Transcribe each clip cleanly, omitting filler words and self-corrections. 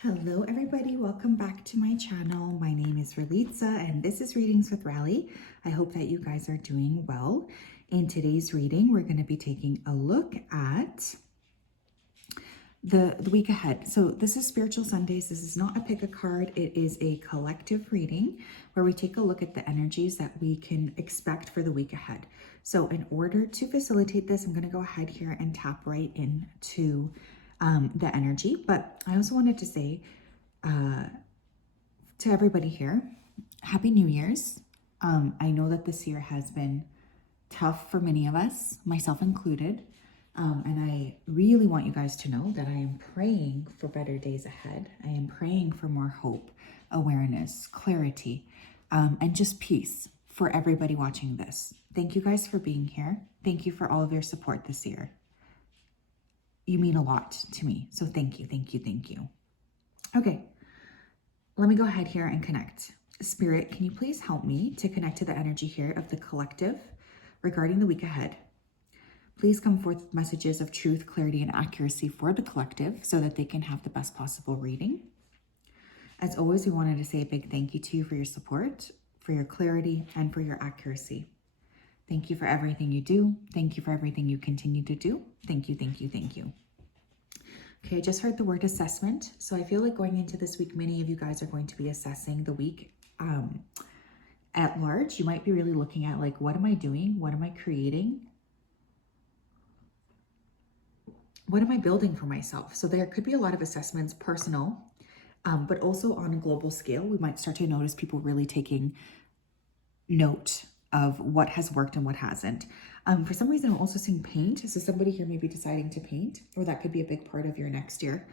Hello everybody, welcome back to my channel. My name is Ralitza and this is Readings with Rally. I hope that you guys are doing well. In today's reading, we're going to be taking a look at the week ahead. So this is Spiritual Sundays. This is not a pick a card. It is a collective reading where we take a look at the energies that we can expect for the week ahead. So in order to facilitate this, I'm going to go ahead here and tap right into the energy. But I also wanted to say to everybody here, Happy New Year's. I know that this year has been tough for many of us, myself included. And I really want you guys to know that I am praying for better days ahead. I am praying for more hope, awareness, clarity, and just peace for everybody watching this. Thank you guys for being here. Thank you for all of your support this year. You mean a lot to me. So thank you, thank you, thank you. Okay, let me go ahead here and connect. Spirit, can you please help me to connect to the energy here of the collective regarding the week ahead? Please come forth with messages of truth, clarity, and accuracy for the collective so that they can have the best possible reading. As always, we wanted to say a big thank you to you for your support, for your clarity, and for your accuracy. Thank you for everything you do. Thank you for everything you continue to do. Thank you, thank you, thank you. Okay, I just heard the word assessment. So I feel like going into this week, many of you guys are going to be assessing the week at large. You might be really looking at like, what am I doing? What am I creating? What am I building for myself? So there could be a lot of assessments, personal, but also on a global scale. We might start to notice people really taking note of what has worked and what hasn't. For some reason, I'm also seeing paint. So somebody here may be deciding to paint, or that could be a big part of your next year.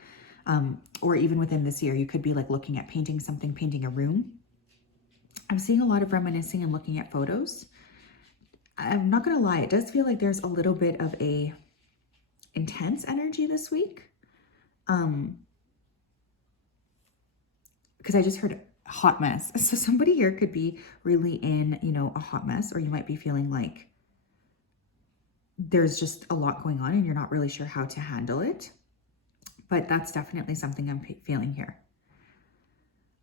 Or even within this year, you could be like looking at painting something, painting a room. I'm seeing a lot of reminiscing and looking at photos. I'm not gonna lie, it does feel like there's a little bit of a intense energy this week. Because I just heard hot mess. So somebody here could be really in, a hot mess, or you might be feeling like there's just a lot going on and you're not really sure how to handle it. But that's definitely something I'm feeling here.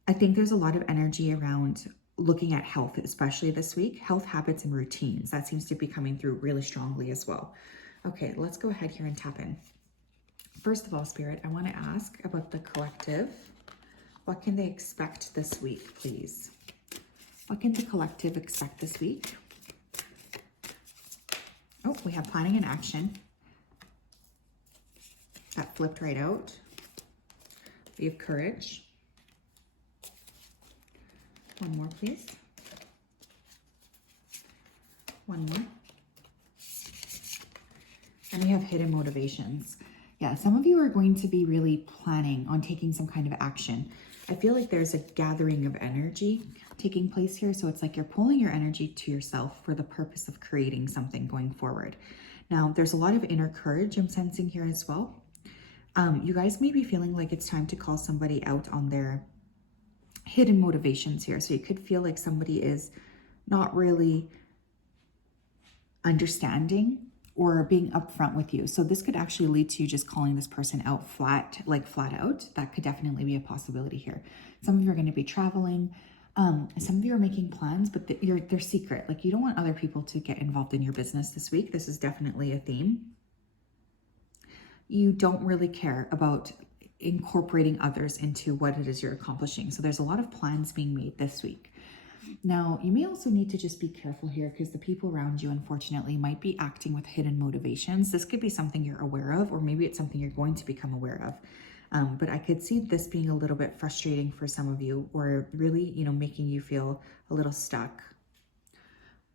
I think there's a lot of energy around looking at health, especially this week, health habits and routines. That seems to be coming through really strongly as well. Okay, let's go ahead here and tap in. First of all, Spirit, I want to ask about the collective. What can they expect this week, please? What can the collective expect this week? Oh, we have planning and action. That flipped right out. We have courage. One more, please. One more. And we have hidden motivations. Yeah, some of you are going to be really planning on taking some kind of action. I feel like there's a gathering of energy taking place here. So it's like you're pulling your energy to yourself for the purpose of creating something going forward. Now, there's a lot of inner courage I'm sensing here as well. You guys may be feeling like it's time to call somebody out on their hidden motivations here. So you could feel like somebody is not really understanding or being upfront with you. So this could actually lead to you just calling this person out flat out. That could definitely be a possibility here. Some of you are going to be traveling. Some of you are making plans, but they're secret. Like, you don't want other people to get involved in your business this week. This is definitely a theme. You don't really care about incorporating others into what it is you're accomplishing. So there's a lot of plans being made this week. Now, you may also need to just be careful here because the people around you, unfortunately, might be acting with hidden motivations. This could be something you're aware of, or maybe it's something you're going to become aware of. But I could see this being a little bit frustrating for some of you, or really, making you feel a little stuck.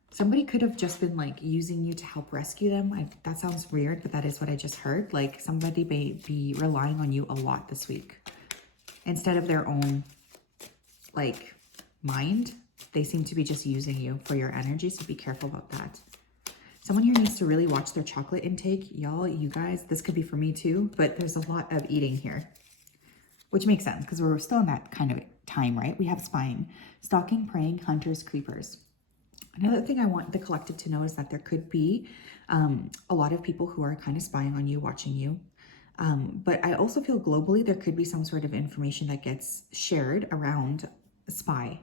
Somebody could have just been like using you to help rescue them. That sounds weird, but that is what I just heard. Like, somebody may be relying on you a lot this week. Instead of their own, mind, they seem to be just using you for your energy, so be careful about that. Someone here needs to really watch their chocolate intake. Y'all, you guys, this could be for me too, but there's a lot of eating here, which makes sense because we're still in that kind of time, right? We have spine, stalking, preying, hunters, creepers. Another thing I want the collective to know is that there could be a lot of people who are kind of spying on you, watching you. But I also feel globally there could be some sort of information that gets shared around a spy.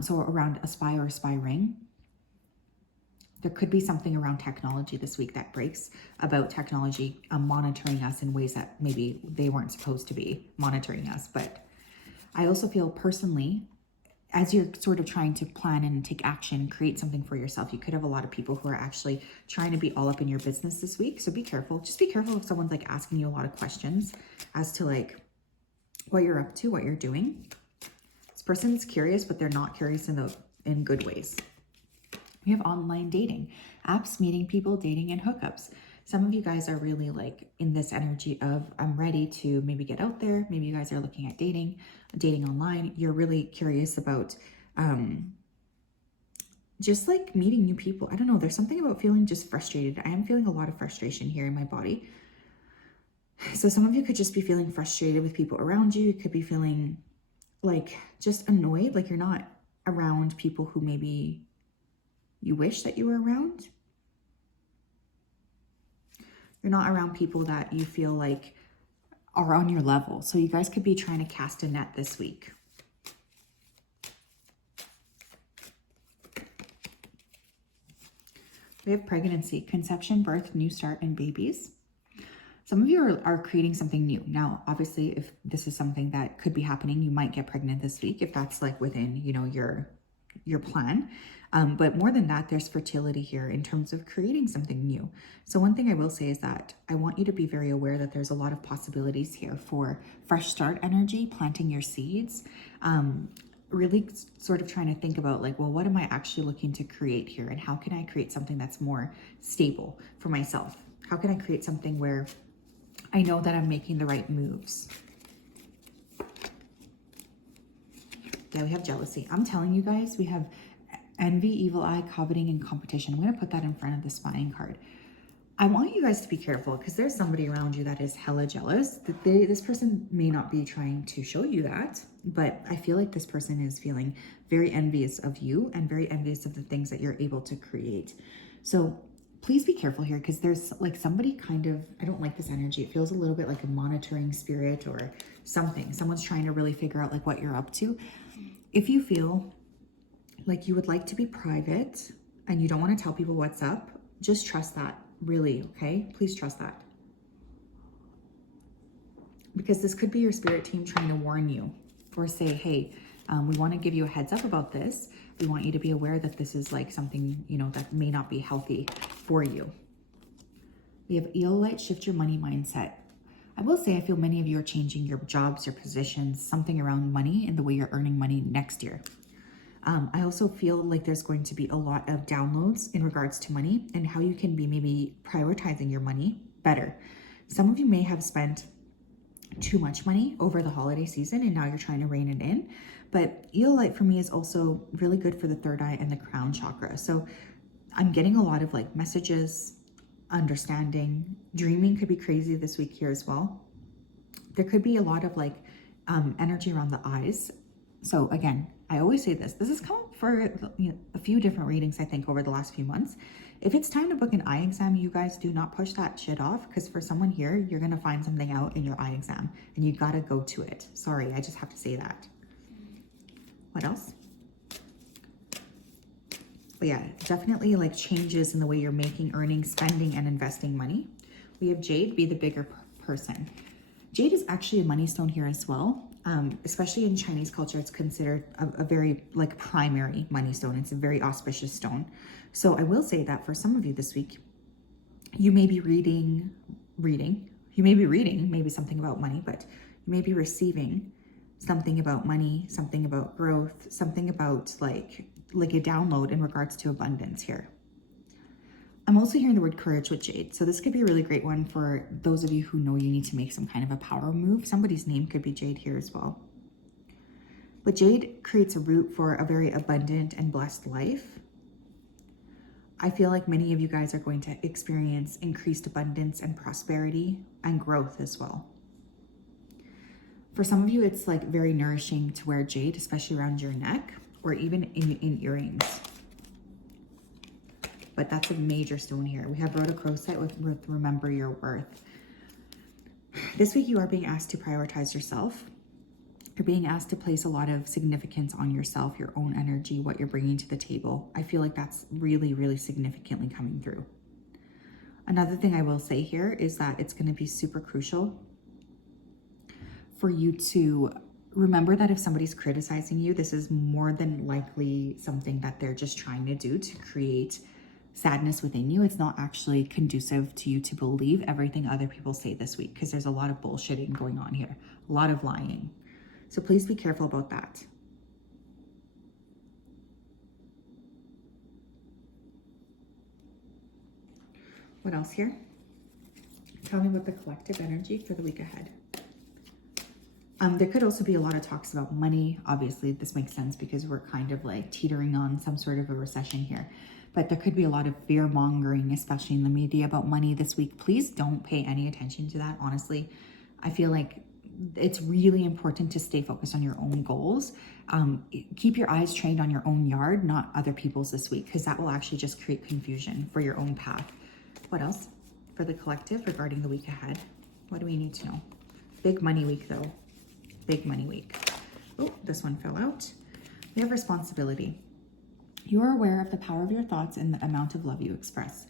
So around a spy or a spy ring. There could be something around technology this week that breaks about technology monitoring us in ways that maybe they weren't supposed to be monitoring us. But I also feel personally, as you're sort of trying to plan and take action, create something for yourself, you could have a lot of people who are actually trying to be all up in your business this week. So be careful. Just be careful if someone's like asking you a lot of questions as to like what you're up to, what you're doing. This person's curious, but they're not curious in good ways. We have online dating, apps, meeting people, dating, and hookups. Some of you guys are really like in this energy of I'm ready to maybe get out there. Maybe you guys are looking at dating online. You're really curious about just like meeting new people. I don't know. There's something about feeling just frustrated. I am feeling a lot of frustration here in my body. So some of you could just be feeling frustrated with people around you. You could be feeling like just annoyed, like you're not around people who maybe you wish that you were around. You're not around people that you feel like are on your level. So you guys could be trying to cast a net this week. We have pregnancy, conception, birth, new start, and babies. Some of you are creating something new. Now, obviously, if this is something that could be happening, you might get pregnant this week if that's like within, you know, your plan. But more than that, there's fertility here in terms of creating something new. So one thing I will say is that I want you to be very aware that there's a lot of possibilities here for fresh start energy, planting your seeds, really sort of trying to think about like, well, what am I actually looking to create here? And how can I create something that's more stable for myself? How can I create something where I know that I'm making the right moves? Yeah, we have jealousy. I'm telling you guys, we have envy, evil eye, coveting, and competition. I'm going to put that in front of the spying card. I want you guys to be careful because there's somebody around you that is hella jealous. This person may not be trying to show you that, but I feel like this person is feeling very envious of you and very envious of the things that you're able to create. So please be careful here because there's like somebody kind of, I don't like this energy. It feels a little bit like a monitoring spirit or something. Someone's trying to really figure out like what you're up to. If you feel like you would like to be private and you don't want to tell people what's up, just trust that, really, okay? Please trust that. Because this could be your spirit team trying to warn you or say, hey, we want to give you a heads up about this. We want you to be aware that this is like something, you know, that may not be healthy for you. We have eel light, shift your money mindset. I will say I feel many of you are changing your jobs, your positions, something around money and the way you're earning money next year. I also feel like there's going to be a lot of downloads in regards to money and how you can be maybe prioritizing your money better. Some of you may have spent too much money over the holiday season and now you're trying to rein it in. But eel light for me is also really good for the third eye and the crown chakra. So I'm getting a lot of like messages, understanding, dreaming could be crazy this week here as well. There could be a lot of like energy around the eyes. So again, I always say this has come up for a few different readings, I think, over the last few months. If it's time to book an eye exam, you guys do not push that shit off because for someone here, you're going to find something out in your eye exam and you got to go to it. Sorry, I just have to say that. What else? But yeah, definitely like changes in the way you're making, earning, spending, and investing money. We have Jade, be the bigger person. Jade is actually a money stone here as well. Especially in Chinese culture, it's considered a very like primary money stone. It's a very auspicious stone. So I will say that for some of you this week, you may be reading, you may be reading maybe something about money, but you may be receiving something about money, something about growth, something about like a download in regards to abundance here. I'm also hearing the word courage with Jade. So this could be a really great one for those of you who know you need to make some kind of a power move. Somebody's name could be Jade here as well. But Jade creates a root for a very abundant and blessed life. I feel like many of you guys are going to experience increased abundance and prosperity and growth as well. For some of you, it's like very nourishing to wear Jade, especially around your neck or even in earrings. But that's a major stone here. We have rhodochrosite with remember your worth. this week you are being asked to prioritize yourself. You're being asked to place a lot of significance on yourself, your own energy, what you're bringing to the table. I feel like that's really, really significantly coming through. Another thing I will say here is that it's going to be super crucial for you to remember that if somebody's criticizing you, this is more than likely something that they're just trying to do to create sadness within you. It's not actually conducive to you to believe everything other people say this week, because there's a lot of bullshitting going on here, a lot of lying. So please be careful about that. What else here? Tell me about the collective energy for the week ahead. There could also be a lot of talks about money. Obviously, this makes sense because we're kind of like teetering on some sort of a recession here. But there could be a lot of fear mongering, especially in the media, about money this week. Please don't pay any attention to that. Honestly, I feel like it's really important to stay focused on your own goals. Keep your eyes trained on your own yard, not other people's this week, because that will actually just create confusion for your own path. What else for the collective regarding the week ahead? What do we need to know? Big money week though. Big money week. Oh, this one fell out. We have responsibility. You are aware of the power of your thoughts and the amount of love you express.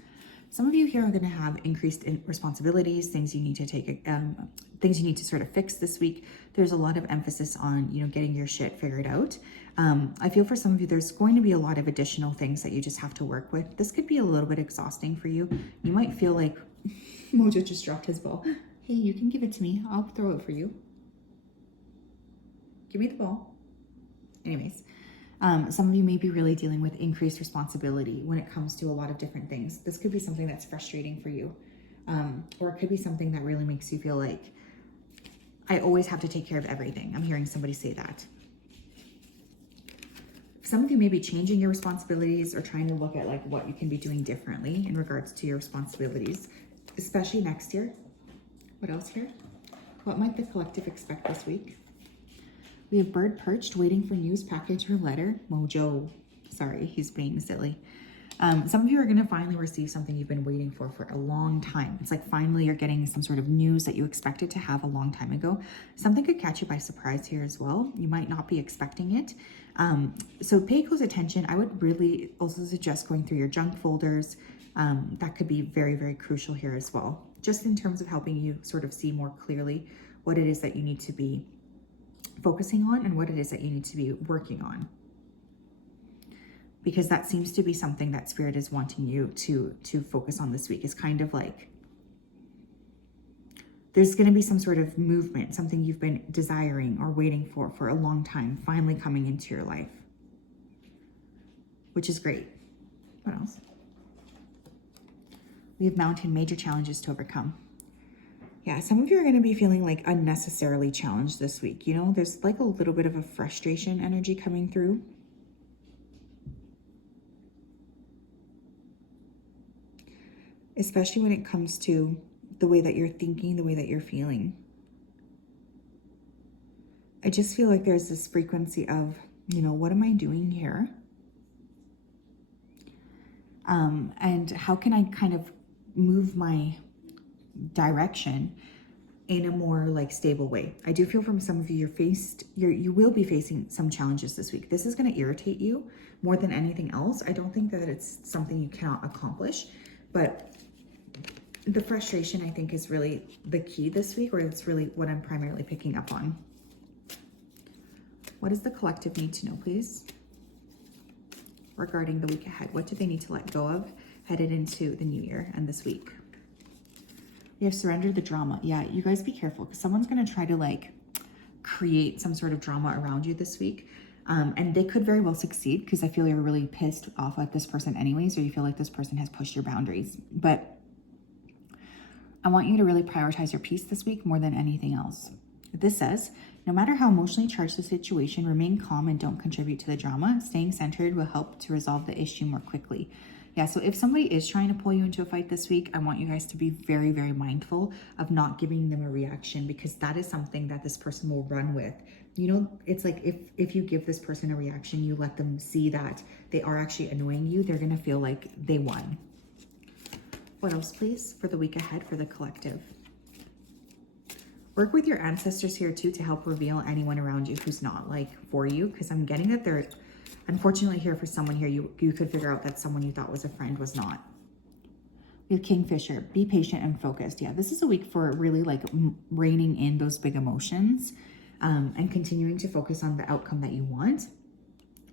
Some of you here are going to have increased responsibilities, things you need to take, things you need to sort of fix this week. There's a lot of emphasis on, getting your shit figured out. I feel for some of you, there's going to be a lot of additional things that you just have to work with. This could be a little bit exhausting for you. You might feel like, Mojo just dropped his ball. Hey, you can give it to me. I'll throw it for you. Give me the ball. Anyways, some of you may be really dealing with increased responsibility when it comes to a lot of different things. This could be something that's frustrating for you. Or it could be something that really makes you feel like, I always have to take care of everything. I'm hearing somebody say that. Some of you may be changing your responsibilities or trying to look at like what you can be doing differently in regards to your responsibilities, especially next year. What else here? What might the collective expect this week? We have bird perched, waiting for news, package, or letter. Mojo. Sorry, he's being silly. Some of you are going to finally receive something you've been waiting for a long time. It's like finally you're getting some sort of news that you expected to have a long time ago. Something could catch you by surprise here as well. You might not be expecting it. So pay close attention. I would really also suggest going through your junk folders. That could be very, very crucial here as well. Just in terms of helping you sort of see more clearly what it is that you need to be focusing on and what it is that you need to be working on. Because that seems to be something that Spirit is wanting you to focus on this week. Is kind of like, there's going to be some sort of movement, something you've been desiring or waiting for a long time, finally coming into your life, which is great. What else? We have mountain, major challenges to overcome. Yeah, some of you are going to be feeling like unnecessarily challenged this week. There's like a little bit of a frustration energy coming through. Especially when it comes to the way that you're thinking, the way that you're feeling. I just feel like there's this frequency of, what am I doing here? And how can I kind of move my direction in a more like stable way? I do feel from some of you, you will be facing some challenges this week. This is going to irritate you more than anything else. I don't think that it's something you cannot accomplish, but the frustration, I think, is really the key this week, or it's really what I'm primarily picking up on. What does the collective need to know, please, regarding the week ahead? What do they need to let go of headed into the new year and this week? We have surrendered the drama. Yeah, you guys be careful, because someone's going to try to like create some sort of drama around you this week. And they could very well succeed, because I feel you're really pissed off at this person anyways, or you feel like this person has pushed your boundaries. But I want you to really prioritize your peace this week more than anything else. This says, no matter how emotionally charged the situation, remain calm and don't contribute to the drama. Staying centered will help to resolve the issue more quickly. Yeah, so if somebody is trying to pull you into a fight this week, I want you guys to be very, very mindful of not giving them a reaction, because that is something that this person will run with. It's like if you give this person a reaction, you let them see that they are actually annoying you, they're going to feel like they won. What else, please, for the week ahead for the collective? Work with your ancestors here too to help reveal anyone around you who's not like for you, because I'm getting that they're unfortunately here for someone here. You could figure out that someone you thought was a friend was not. We have Kingfisher. Be patient and focused. Yeah, this is a week for really like reining in those big emotions and continuing to focus on the outcome that you want,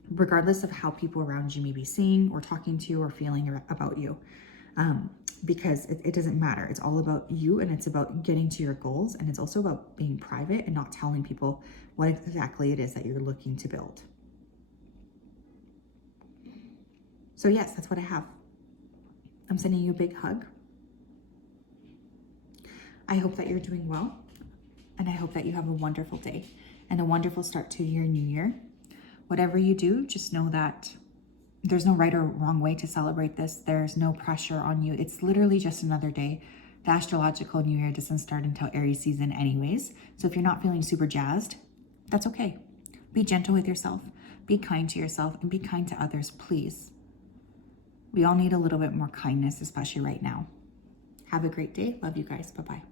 regardless of how people around you may be seeing or talking to you or feeling about you. Because it doesn't matter. It's all about you, and it's about getting to your goals, and it's also about being private and not telling people what exactly it is that you're looking to build. So yes, that's what I have. I'm sending you a big hug. I hope that you're doing well, and I hope that you have a wonderful day and a wonderful start to your new year. Whatever you do, just know that there's no right or wrong way to celebrate this. There's no pressure on you. It's literally just another day. The astrological new year doesn't start until Aries season anyways. So if you're not feeling super jazzed, that's okay. Be gentle with yourself. Be kind to yourself and be kind to others, please. We all need a little bit more kindness, especially right now. Have a great day. Love you guys. Bye-bye.